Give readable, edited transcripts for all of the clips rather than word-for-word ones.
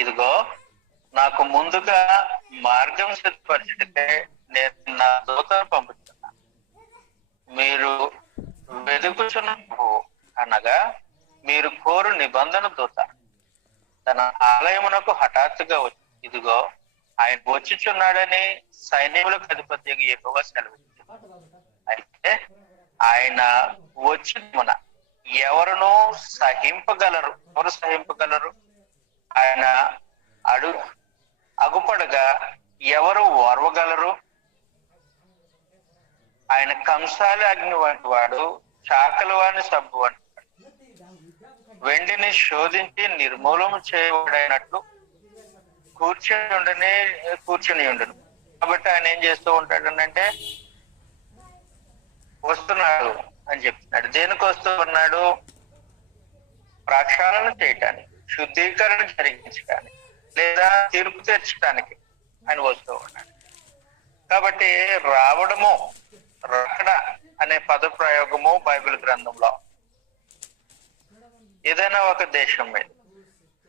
ఇదిగో నాకు ముందుగా మార్గం సిద్ధపరిచితే నేను నా దూతను పంపుతున్నా. మీరు వెతుకుచున్న అనగా మీరు కోరు నిబంధన దూత తన ఆలయమునకు హఠాత్తుగా వచ్చి, ఇదిగో ఆయన వచ్చుచున్నాడని సైన్యములకు అధిపతి యెహోవా సెలవిచ్చాడు. అయితే ఆయన వచ్చిన ఎవరునూ సహింపగలరు? ఎవరు సహింపగలరు? ఆయన అగుపడగా ఎవరు ఓర్వగలరు? ఆయన కంసాలి అగ్ని వంటి వాడు, చాకలి వాని సబ్బు వంటి వాడు. వెండిని శోధించి నిర్మూలన చేయబడినట్లు కూర్చుని ఉండను. కాబట్టి ఆయన ఏం చేస్తూ ఉంటాడనంటే, వస్తున్నాడు అని చెప్తున్నాడు. దేనికి వస్తూ ఉన్నాడు? ప్రక్షాళన చేయటానికి, శుద్ధీకరణ జరిగించడానికి, లేదా తీర్పు తీర్చడానికి ఆయన వస్తూ ఉన్నాడు. కాబట్టి రావడము, రాకడ అనే పద ప్రయోగము బైబిల్ గ్రంథంలో ఏదైనా ఒక దేశం మీద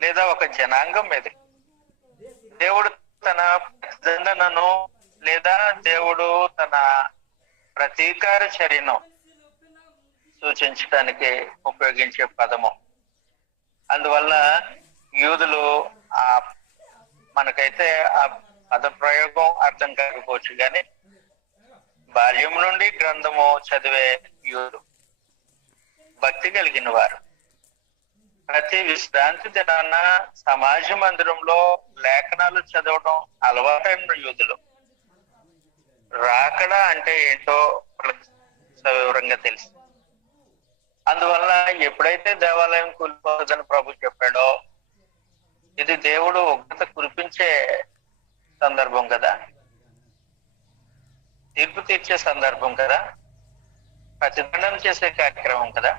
లేదా ఒక జనాంగం మీద దేవుడు తన దండనను లేదా దేవుడు తన ప్రతీకార చర్యను సూచించడానికి ఉపయోగించే పదము. అందువల్ల యూదులు మనకైతే ఆ పద ప్రయోగం అర్థం కాకపోవచ్చు, కానీ బాల్యం నుండి గ్రంథము చదివే యూదులు భక్తి కలిగిన వారు ప్రతి విశ్రాంతి దినాన సమాజ మందిరంలో లేఖనాలు చదవడం అలవాటైన యూదులు రాకడ అంటే ఏంటో సవివరంగా తెలుసు. అందువల్ల ఎప్పుడైతే దేవాలయం కూలిపోదని ప్రభు చెప్పాడో, ఇది దేవుడు ఉగ్రత కురిపించే సందర్భం కదా, తీర్పు తీర్చే సందర్భం కదా, ప్రతిదండన చేసే కార్యక్రమం కదా.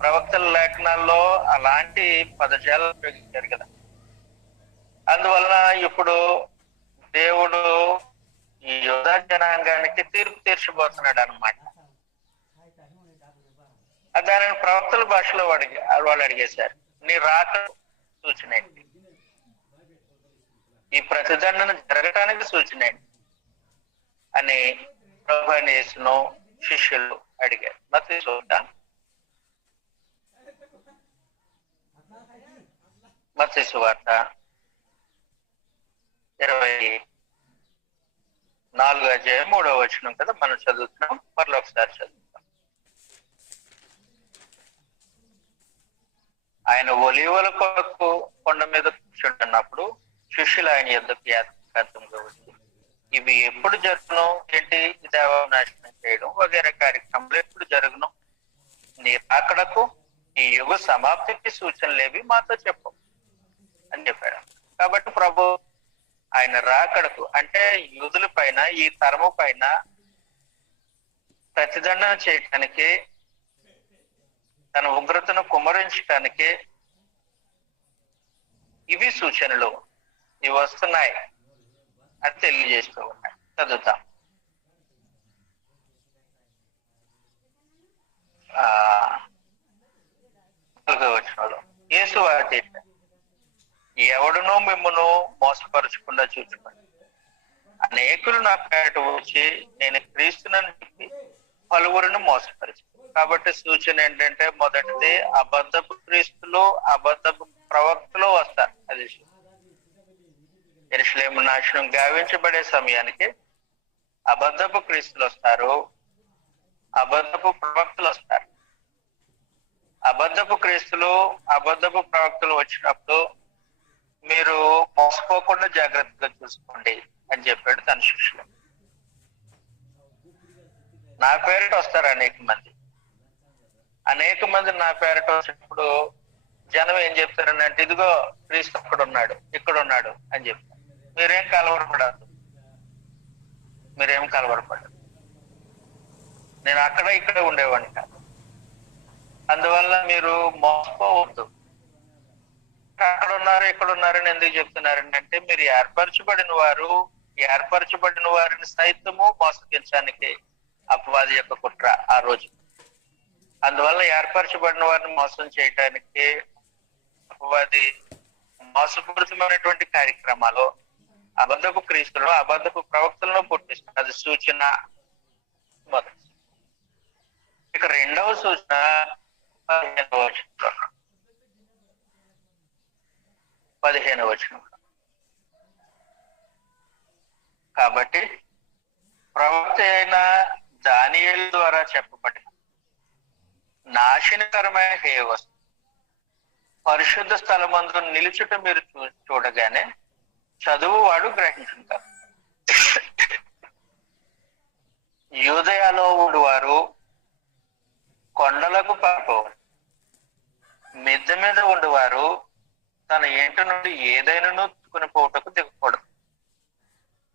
ప్రవక్తల లేఖనాల్లో అలాంటి పదజాలు ఉపయోగించారు కదా. అందువల్ల ఇప్పుడు దేవుడు ఈ యోధా జనాంగానికి తీర్పు తీర్చబోతున్నాడు అన్నమాట. దానిని ప్రవక్తల భాషలో వాళ్ళు అడిగేశారు, నీ రాక సూచన ఏంటి? ఈ ప్రతిదండన జరగటానికి సూచన ఏంటి అని ప్రభువైన యేసును శిష్యులు అడిగారు. మత్తయి సువార్త 24:3 కదా మనం చదువుతున్నాం. మరలా ఒకసారి చదువుతాం. ఆయన ఒలీవల కొరకు కొండ మీద కూర్చుంటున్నప్పుడు శిష్యులు ఆయన యొద్దకు యాత్రికంగా వచ్చి, ఇవి ఎప్పుడు జరుగును? ఏంటి దేవనాశనం చేయడం వగైరా కార్యక్రమాలు ఎప్పుడు జరుగును? నీ రాకడకు ఈ యుగ సమాప్తికి సూచనలేవి మాతో చెప్పు అని చెప్పాడు. కాబట్టి ప్రభు ఆయన రాకడకు అంటే యూదుల పైన, ఈ తరము పైన ప్రతిదండన చేయటానికి, తన ఉగ్రతను కుమ్మరించడానికి ఇవి సూచనలు, ఇవి వస్తున్నాయి అని తెలియజేస్తూ ఉన్నాయి. చదువుతాం. యేసు వారితో ఎవడునో మిమ్మను మోసపరచకుండా చూసుకోండి. అనేకులు నా పేట వచ్చి నేను క్రీస్తునని చెప్పి పలువురిని మోసపరిచి. కాబట్టి సూచన ఏంటంటే, మొదటిది అబద్ధపు క్రీస్తులు, అబద్ధపు ప్రవక్తలు వస్తారు. అది యెరూషలేము నాశనం గావించబడే సమయానికి అబద్ధపు క్రీస్తులు వస్తారు, అబద్ధపు ప్రవక్తలు వస్తారు. అబద్ధపు క్రీస్తులు, అబద్ధపు ప్రవక్తలు వచ్చినప్పుడు మీరు మోసపోకుండా జాగ్రత్తగా చూసుకోండి అని చెప్పాడు తన శిష్యులు. నా పేరిట వస్తారు అనేక మంది నా పేరిట వచ్చినప్పుడు జనం ఏం చెప్తారనంటే, ఇదిగో క్రీస్తు అక్కడ ఉన్నాడు, ఇక్కడ ఉన్నాడు అని చెప్తారు. మీరేం కలవరపడద్దు. నేను అక్కడ ఇక్కడ ఉండేవాడిని కాదు. అందువల్ల మీరు మోసపోవద్దు. అక్కడ ఉన్నారు, ఇక్కడ ఉన్నారని ఎందుకు చెప్తున్నారంటే, మీరు ఏర్పరచబడిన వారిని సైతము మోసగించడానికి అపవాది యొక్క కుట్ర ఆ రోజు. అందువల్ల ఏర్పరచబడిన వారిని మోసం చేయటానికి అపవాది మోసపూరితమైనటువంటి కార్యక్రమాలు, అబద్ధపు క్రీస్తులు, అబద్ధపు ప్రవక్తలను పుట్టిస్తుంది. అది సూచన మొదటి. ఇక రెండవ సూచన 15వ వచనంలో. 15వ వచనంలో. కాబట్టి ప్రవక్త అయిన దానియేలు ద్వారా చెప్పబడిన నాశనకరమైన హేయ వస్తువు పరిశుద్ధ స్థలమందు నిలుచుట మీరు చూడగానే చదువువాడు గ్రహించుంటారు. యూదయలో ఉండువారు కొండలకు పారిపోవాలి. మిద్దె మీద ఉండువారు తన ఇంటి నుండి ఏదైనా కొనిపోవటకు దిగకూడదు.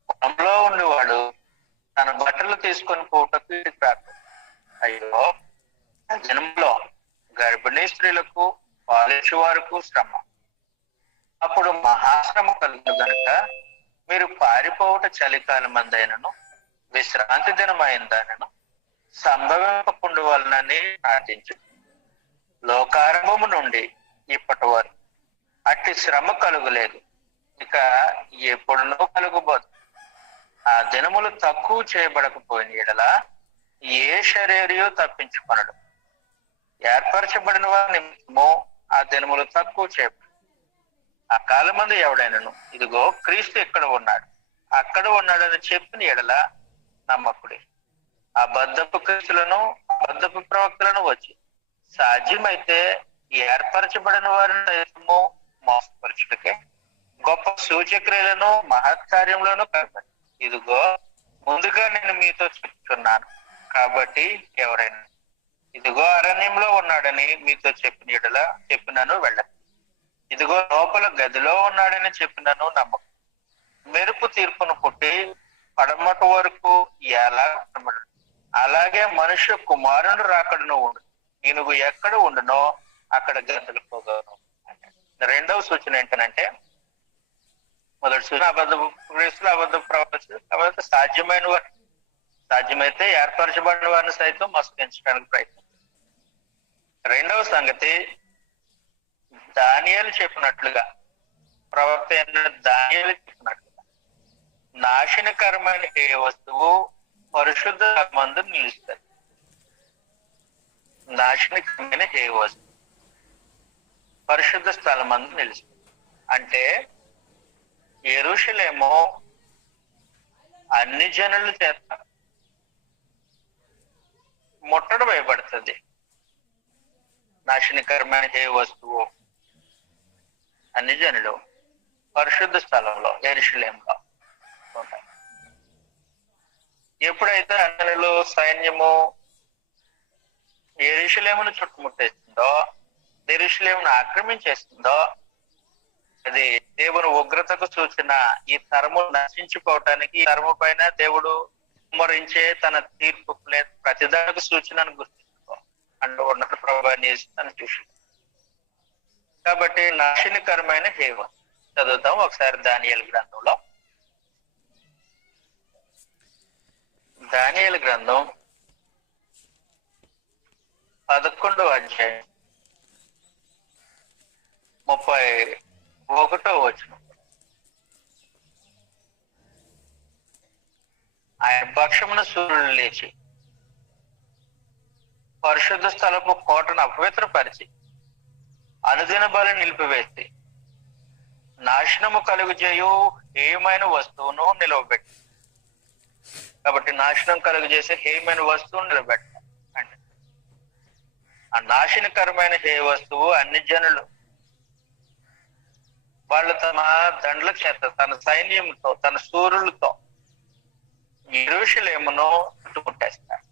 పొలంలో ఉండేవాడు తన బట్టలు తీసుకొని పోవటకు ఇంటికి రాదు. అయ్యో, జన్మలో గర్భిణీ స్త్రీలకు, పాలించే వారికి శ్రమ. అప్పుడు మహాశ్రమ కలుగు గనుక మీరు పారిపోవట చలికాలం అందైనను విశ్రాంతి దినమైందనను సంభవింపకుండా వలనని ప్రార్థించు. లోకారంభము నుండి ఇప్పటి వరకు అట్టి శ్రమ కలుగులేదు, ఇక ఎప్పుడునో కలుగుబోదు. ఆ దినములు తక్కువ చేయబడకపోయిన ఎడల ఏ శరీరయో తప్పించుకొనడు. ఏర్పరచబడిన వారి నిమిత్తము ఆ దినములు తక్కువ చేయబడు. ఆ కాలమందు ఎవడైనను ఇదిగో క్రీస్తు ఇక్కడ ఉన్నాడు, అక్కడ ఉన్నాడని చెప్పిన ఎడల నమ్మకుడి. అబద్ధపు క్రీస్తులను, అబద్ధపు ప్రవక్తలను వచ్చి సాధ్యమైతే ఏర్పరచబడిన వారిని సైతము మోసపరచుటకే గొప్ప సూచక్రియలను, మహత్కార్యములను కనబడి ఇదిగో ముందుగా నేను మీతో చెప్తున్నాను. కాబట్టి ఎవరైనా ఇదిగో అరణ్యంలో ఉన్నాడని మీతో చెప్పినను వెళ్ళదు. ఇదిగో లోపల గదిలో ఉన్నాడని చెప్పినను నమ్మకం. మెరుపు తీర్పును పుట్టి పడమట వరకు ఎలా కనబడు, అలాగే మనుష్య కుమారుని రాకడను ఉండు. ఈనుగు ఎక్కడ ఉండునో అక్కడ గద్దలు పోగలను. రెండవ సూచన ఏంటనంటే, మొదటి సూచన అబద్ధపు క్రీస్తులు, అబద్ధపు ప్రవక్తలు, కాబట్టి సాధ్యమైన వారు, సాధ్యమైతే ఏర్పరచబడిన వారిని సైతం మోసగించడానికి ప్రయత్నం. రెండవ సంగతి, దానియేలు చెప్పినట్లుగా, ప్రవక్త అయిన దానియేలు చెప్పినట్లుగా నాశనకరమైన ఏ వస్తువు పరిశుద్ధ మందు నిలుస్తుంది. నాశనకరమైన ఏ వస్తువు పరిశుద్ధ స్థలం మందు నిలుస్తుంది అంటే యెరూషలేము అన్ని జనుల చేత ముట్టడి వేయబడుతుంది. నాశనకరమైన ఏ వస్తువు అన్ని జనులు పరిశుద్ధ స్థలంలో యెరూషలేములో ఉంటాయి. ఎప్పుడైతే అన్యులు సైన్యము యెరూషలేమును చుట్టుముట్టేస్తుందో, యెరూషలేమును ఆక్రమించేస్తుందో, అది దేవుని ఉగ్రతకు సూచన. ఈ తరము నశించిపోవటానికి, ఈ తరము పైన దేవుడు కుమ్మరించే తన తీర్పు ప్రతిదానికి సూచనను గుర్తించుకో అంటూ ఉన్నత ప్రభావాన్ని తను చూసి. కాబట్టి నాశనకరమైన హేవ చదువుతాం ఒకసారి దానియేలు గ్రంథంలో. దానియేలు గ్రంథం 11వ అధ్యాయం 31వ వచనం. ఆయన పక్షమున సూర్యుడు లేచి పరిశుద్ధ స్థలపు కోటను అపవిత్రపరిచి అనుదిన బలి నిలిపివేసి నాశనము కలుగు చేయు హేయమైన వస్తువును నిలవబెట్టి. కాబట్టి నాశనం కలుగు చేసే హేయమైన వస్తువును నిలబెట్టాలి అంటే ఆ నాశనకరమైన హేయ వస్తువు అన్ని జనులు వాళ్ళు తమ దండ్ల చేత, తన సైన్యంతో, తన సూర్యులతో యెరూషలేమును చుట్టుముట్టేస్తారు.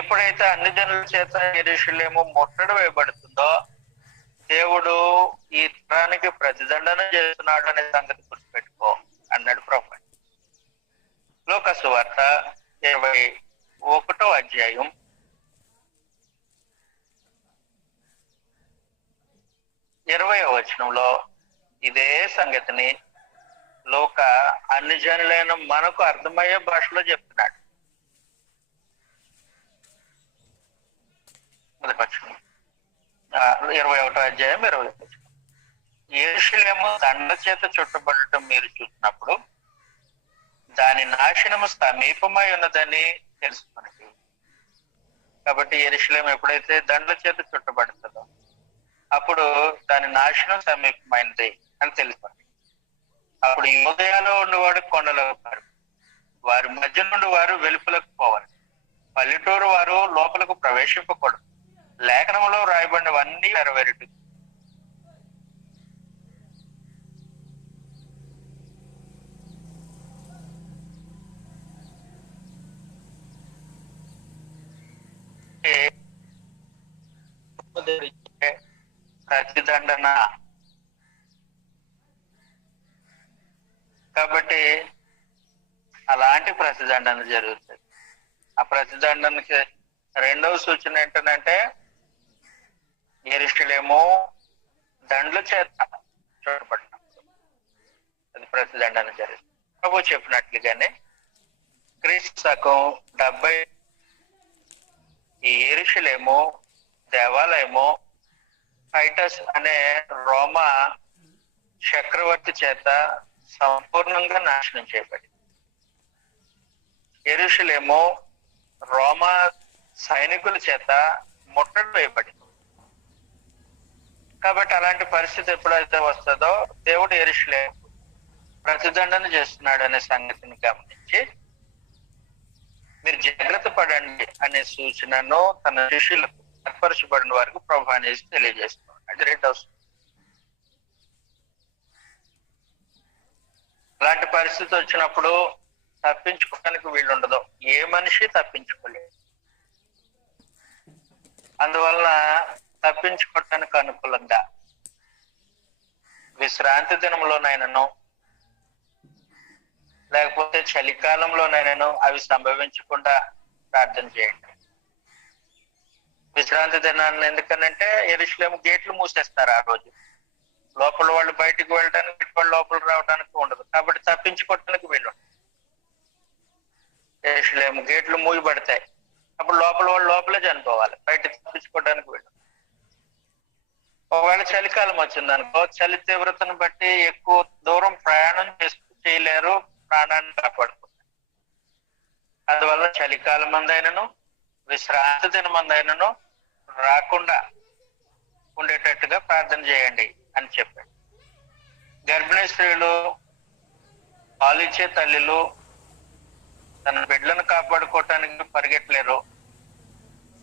ఎప్పుడైతే అన్ని జనుల చేత యెరూషలేము ముట్టడి వేయబడుతుందో దేవుడు ఈ తరానికి ప్రతిదండన చేస్తున్నాడు అనే సంగతి గుర్తుపెట్టుకో అన్నాడు ప్రభు. లోక సువార్త 21వ అధ్యాయం 20వ వచనంలో ఇదే సంగతిని లోక అన్ని జనులైన మనకు అర్థమయ్యే భాషలో చెప్తున్నాడు. మొదటి వచనం 21వ అధ్యాయం 20వ వచనం. యెరూషలేము దండ చేత చుట్టబడటం మీరు చూసినప్పుడు దాని నాశనము సమీపమై ఉన్నదని తెలుసుకున్నది. కాబట్టి యెరూషలేము ఎప్పుడైతే దండ్ల చేత చుట్టబడుతుందో అప్పుడు దాని నాశనం సమీపమైనది అని తెలుసుకుంది. అప్పుడు యూదయలో ఉండేవాడు కొండలో ఉన్నారు, వారి మధ్య నుండి వారు వెలుపలకు పోవాలి, పల్లెటూరు వారు లోపలకు ప్రవేశింపకూడదు. లేఖనంలో రాయబడినవన్నీ నెరవేరుతుంది. ప్రతిదండన. కాబట్టి అలాంటి ప్రతిదండన జరుగుతుంది. ఆ ప్రతిదండనకి రెండవ సూచన ఏంటంటే యెరూషలేము దండ్ల చేత చూడబడినప్పుడు అది ప్రతిదండన జరుగుతుంది. ప్రభు చెప్పినట్లుగానే క్రీస్తు శకం 70 ఈ యెరూషలేము దేవాలయము టైటస్ అనే రోమా చక్రవర్తి చేత సంపూర్ణంగా నాశనం చేయబడింది. యెరూషలేము రోమా సైనికుల చేత ముట్టడి వేయబడింది. కాబట్టి అలాంటి పరిస్థితి ఎప్పుడైతే వస్తుందో దేవుడు యెరూషలేము ప్రతిదండన చేస్తున్నాడు అనే సంగతిని గమనించి మీరు జాగ్రత్త పడండి అనే సూచనను తన శిష్యులకు ఏర్పరచబడిన వారికి ప్రభు అనేసి తెలియజేస్తున్నాడు. అది రెండవ. అలాంటి పరిస్థితి వచ్చినప్పుడు తప్పించుకోవడానికి వీలుండదు, ఏ మనిషి తప్పించుకోలేదు. అందువలన తప్పించుకోవటానికి అనుకూలంగా విశ్రాంతి దినంలోనైనాను లేకపోతే చలికాలంలోనైనాను అవి సంభవించకుండా ప్రార్థన చేయండి. విశ్రాంతి దినాన్ని ఎందుకనంటే యెరూషలేము గేట్లు మూసేస్తారు ఆ రోజు. లోపల వాళ్ళు బయటికి వెళ్ళడానికి, వాళ్ళు లోపల రావడానికి ఉండదు. కాబట్టి తప్పించుకోవటానికి వీలు. యెరూషలేము గేట్లు మూయబడతాయి, అప్పుడు లోపల వాళ్ళు లోపలే చనిపోవాలి, బయట తప్పించుకోవడానికి వీలు. ఒకవేళ చలికాలం వచ్చిందనుకో, చలి తీవ్రతను బట్టి ఎక్కువ దూరం ప్రయాణం చేయలేరు, ప్రాణాన్ని కాపాడుకుంటారు. అందువల్ల చలికాలం మందైనను విశ్రాంతి దిన మందైనను రాకుండా ఉండేటట్టుగా ప్రార్థన చేయండి అని చెప్పాడు. గర్భిణీ స్త్రీలు, పాలిచ్చే తల్లిలు తన బిడ్డలను కాపాడుకోవటానికి పరిగెట్టలేరు,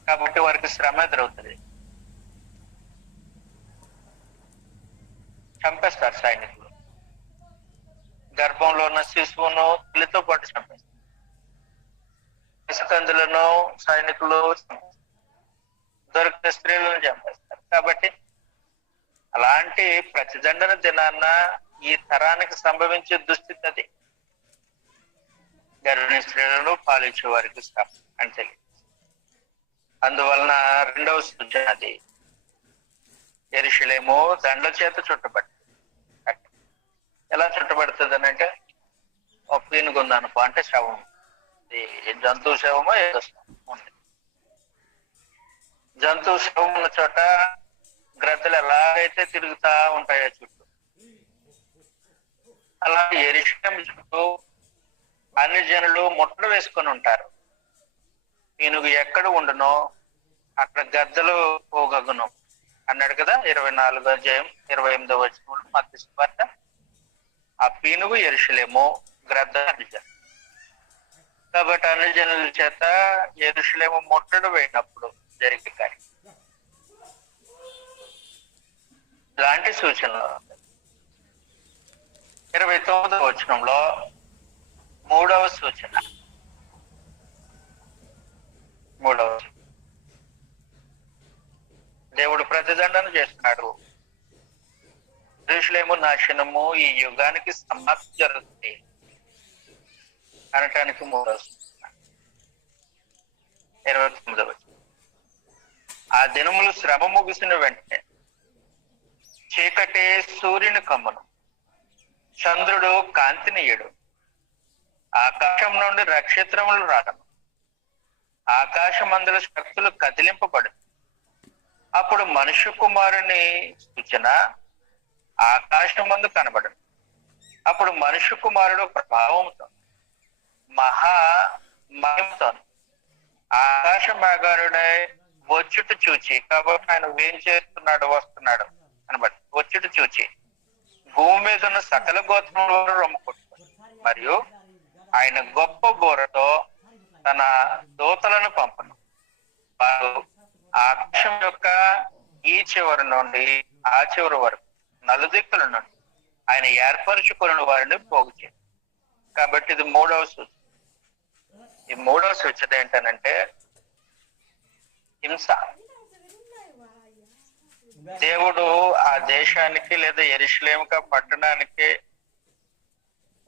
కాబట్టి వారికి శ్రమ ఎదురవుతుంది. చంపేస్తారు సైనికులు. గర్భంలో ఉన్న శిశువును తల్లితో పాటు చంపేస్తారు. పసికందులను సైనికులు దొరికిన స్త్రీలను చంపేస్తారు. కాబట్టి అలాంటి ప్రతిదండన దినాన్న ఈ తరానికి సంభవించే దుస్థితి అది. గర్భిణీ స్త్రీలను పాలించే వారికి శ్రమ అని తెలియదు. అందువలన రెండవ సూచన అది యెరూషలేము దండ్ల చేత చుట్టబడి. ఎలా చుట్టబడుతుంది అని అంటే ఒక పీనుగు ఉందనుకో, అంటే శవం, జంతువు శవమో ఏదో ఉంది. జంతువు శవం ఉన్న చోట గ్రద్దలు ఎలాగైతే తిరుగుతా ఉంటాయో చుట్టూ, అలా యెరూషలేము చుట్టూ అన్ని జనులు ముట్టడి వేసుకొని ఉంటారు. పీనుగు ఎక్కడ ఉండునో అక్కడ గద్దలు పోగగును అన్నాడు కదా 24వ అధ్యాయం 28వ వచనంలో మత్తయి సువార్త. ఆ పీనుగు యెరూషలేము, గ్రద్ద అన్ని జనులు. కాబట్టి అన్ని జనుల చేత యెరూషలేము ముట్టడి వేయినప్పుడు జరిగే కార్యం ఇలాంటి సూచనలు. 29వ వచనంలో మూడవ సూచన, దేవుడు ప్రతిదండన చేస్తున్నాడు. యెరూషలేము నాశనము ఈ యుగానికి సమాప్తి జరుగుతుంది అనటానికి మూడవ సూచన. 29వ వచనం, ఆ దినములు శ్రమ ముగిసిన వెంటనే చీకటే సూర్యుని కమ్మును, చంద్రుడు కాంతినీయుడు, ఆకాశం నుండి నక్షత్రములు రాటము, ఆకాశమందుల శక్తులు కదిలింపబడు. అప్పుడు మనుష్య కుమారుని సూచన ఆకాశం ముందు కనబడను. అప్పుడు మనుష్య కుమారుడు ప్రభావంతో మహా మహిమతో ఆకాశ మేఘారుడై వచ్చుట చూచి, కాబట్టి ఆయన ఏం చేస్తున్నాడు, వస్తున్నాడు అనబడి వచ్చుట చూచి భూమి మీద ఉన్న సకల గోత్రముల రొమ్ము కొట్టుకొని, మరియు ఆయన గొప్ప బోరతో తన దూతలను పంపను. వారు ఆకాశం యొక్క ఈ చివరి నుండి ఆ చివరి వరకు నలుదిక్కుల నుండి ఆయన ఏర్పరచుకున్న వారిని పోగు చేయాలి. కాబట్టి ఇది మూడవ సూచన. ఈ మూడవ సూచన ఏంటనంటే హింస. దేవుడు ఆ దేశానికి లేదా యెరూషలేము పట్టణానికి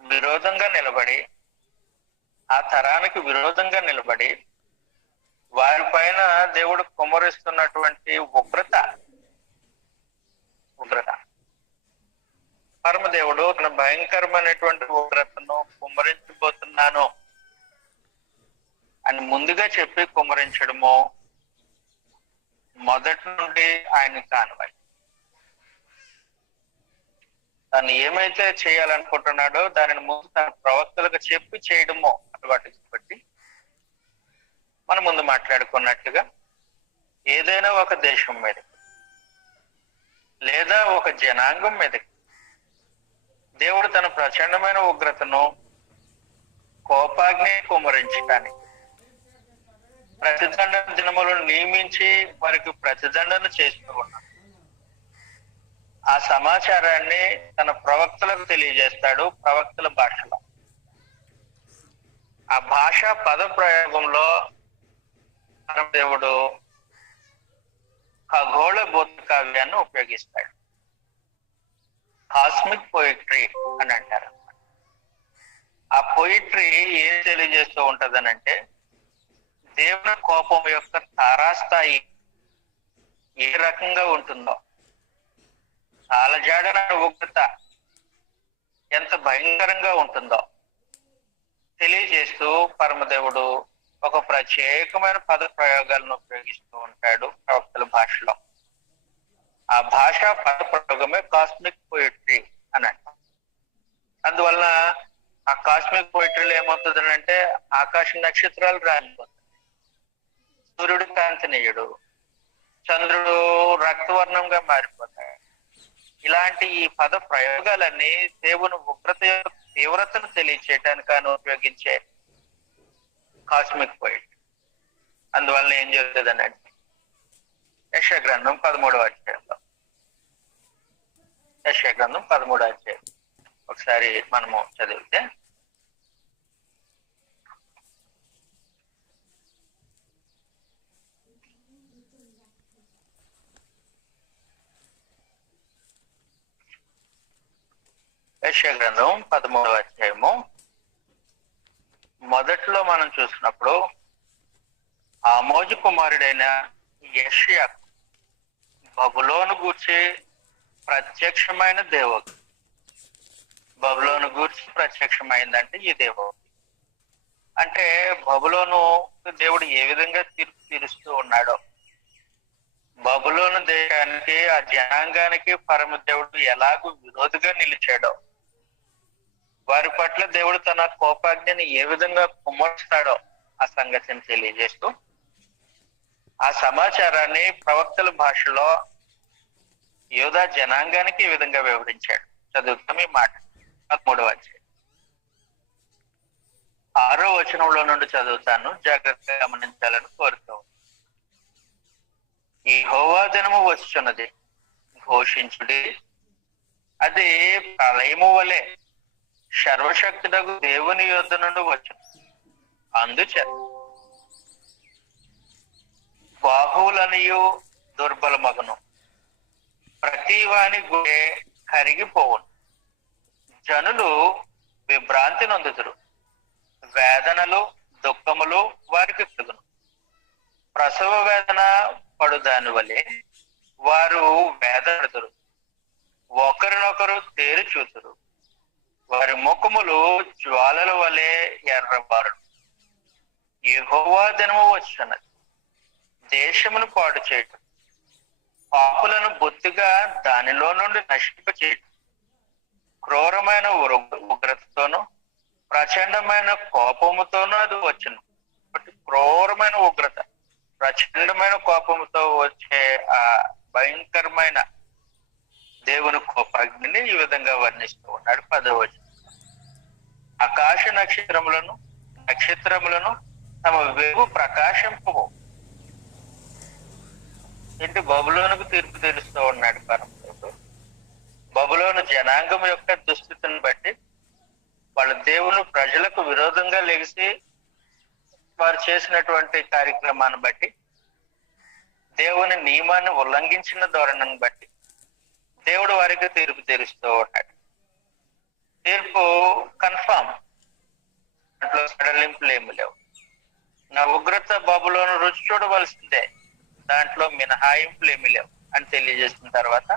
విరోధంగా నిలబడి, ఆ తరానికి విరోధంగా నిలబడి వారిపైన దేవుడు కుమ్మరిస్తున్నటువంటి ఉగ్రత పరమదేవుడు తన భయంకరమైనటువంటి ఉగ్రతను కుమ్మరించబోతున్నాను అని ముందుగా చెప్పి కుమ్మరించడము మొదటి నుండి ఆయన కానువాయి. తను ఏమైతే చేయాలనుకుంటున్నాడో దానిని ముందు తన ప్రవక్తలకు చెప్పి చేయడమో అలవాటు బట్టి మనం ముందు మాట్లాడుకున్నట్టుగా ఏదైనా ఒక దేశం మీద లేదా ఒక జనాంగం మీదకి దేవుడు తన ప్రచండమైన ఉగ్రతను కోపాగ్ని కుమ్మరించడానికి ప్రతిదండ దినములను నియమించి వారికి ప్రతిదండన చేస్తూ ఉన్నాడు. ఆ సమాచారాన్ని తన ప్రవక్తలకు తెలియజేస్తాడు, ప్రవక్తల భాషలో. ఆ భాష పద ప్రయోగంలో దేవుడు ఖగోళ భూత కావ్యాన్ని ఉపయోగిస్తాడు. కాస్మిక్ పోయిట్రీ అని అంటారు. ఆ పోయిట్రీ ఏం తెలియజేస్తూ ఉంటదనంటే దేవుని కోపం యొక్క తారాస్థాయి ఏ రకంగా ఉంటుందో, కాలజాడన ఉగ్రత ఎంత భయంకరంగా ఉంటుందో తెలియజేస్తూ పరమదేవుడు ఒక ప్రత్యేకమైన పద ప్రయోగాలను ఉపయోగిస్తూ ఉంటాడు ప్రవక్తల భాషలో. ఆ భాష పద ప్రయోగమే కాస్మిక్ పోయిట్రీ అని అంటాం. అందువల్ల ఆ కాస్మిక్ పోయిట్రీలో ఏమవుతుంది అంటే ఆకాశ నక్షత్రాలు రాలిపోతాయి, సూర్యుడు కాంతినీయుడు, చంద్రుడు రక్తవర్ణంగా మారిపోతాయి. ఇలాంటి ఈ పద ప్రయోగాలన్నీ దేవుని ఉగ్రత యొక్క తీవ్రతను తెలియచేయడానికి ఆయన ఉపయోగించే కాస్మిక్ పోయిట్. అందువల్ల ఏం జరుగుతుందని అంటే యెషయా గ్రంథం 13వ అధ్యాయంలో, యెషయా గ్రంథం 13వ అధ్యాయం ఒకసారి మనము చదివితే, యెషయా గ్రంథం 13వ అధ్యాయము మొదట్లో మనం చూసినప్పుడు ఆమోజు కుమారుడైన యెషయా బబులోను గూర్చి ప్రత్యక్షమైన దేవుడు. బబులోను గూర్చి ప్రత్యక్షమైందంటే ఈ దేవుడు అంటే బబులోను దేవుడు ఏ విధంగా తీర్పు తీరుస్తూ ఉన్నాడో, బబులోను దేశానికి ఆ జనాంగానికి పరమదేవుడు ఎలాగూ విరోధిగా నిలిచాడో, వారి పట్ల దేవుడు తన కోపాగ్నిని ఏ విధంగా కుమ్మరిస్తాడో ఆ సంగతిని తెలియజేస్తూ ఆ సమాచారాన్ని ప్రవక్తల భాషలో యోధా జనాంగానికి ఈ విధంగా వివరించాడు. చదువుతాం ఈ మాట 13వ అధ్యాయం 6వ వచనంలో నుండి చదువుతాను, జాగ్రత్తగా గమనించాలని కోరుతాం. ఈ యెహోవా దినము వచ్చుచున్నది, ఘోషించుడి, అది ప్రళయము వలె సర్వశక్తుడగు దేవుని యొద్ద నుండి వచ్చును. అందుచేత బాహువులనియు దుర్బలమగును, ప్రతి వాని గుండె కరిగిపోవును. జనులు విభ్రాంతి నొందుదురు, వేదనలు దుఃఖములు వారికి కలుగును. ప్రసవ వేదన పడుదాని వలె వారు వేదనడుదురు, ఒకరినొకరు తేరు చూతురు. వారి ముఖములు జ్వాలల వలె ఎర్రబారు. యెహోవా దినము వచ్చున్నది, దేశమును పాడు చేయటం, పాపులను బొత్తిగా దానిలో నుండి నశింప చేయటం, క్రూరమైన ఉగ్రతతోనూ ప్రచండమైన కోపముతోనూ అది వచ్చును. బట్ క్రూరమైన ఉగ్రత, ప్రచండమైన కోపముతో వచ్చే ఆ భయంకరమైన దేవుని కోపాగ్నిని ఈ విధంగా వర్ణిస్తూ ఉన్నాడు 10వ వచనం. ఆకాశ నక్షత్రములను తమ వెలుగు ప్రకాశింపవు. ఏంటి? బబులోనుకు తీర్పు తీరుస్తూ ఉన్నాడు పరమేశ్వరుడు. బబులోను జనాంగం యొక్క దుస్థితిని బట్టి, వాళ్ళ దేవుని ప్రజలకు విరోధంగా లెగిసి వారు చేసినటువంటి కార్యక్రమాన్ని బట్టి, దేవుని నియమాన్ని ఉల్లంఘించిన ధోరణిని బట్టి దేవుడు వారికి తీర్పు తీరుస్తూ ఉన్నాడు. తీర్పు కన్ఫామ్, దాంట్లో సడలింపులు ఏమి లేవు. నా ఉగ్రత బబులోను రుచి చూడవలసిందే, దాంట్లో మినహాయింపులు ఏమి లేవు అని తెలియజేసిన తర్వాత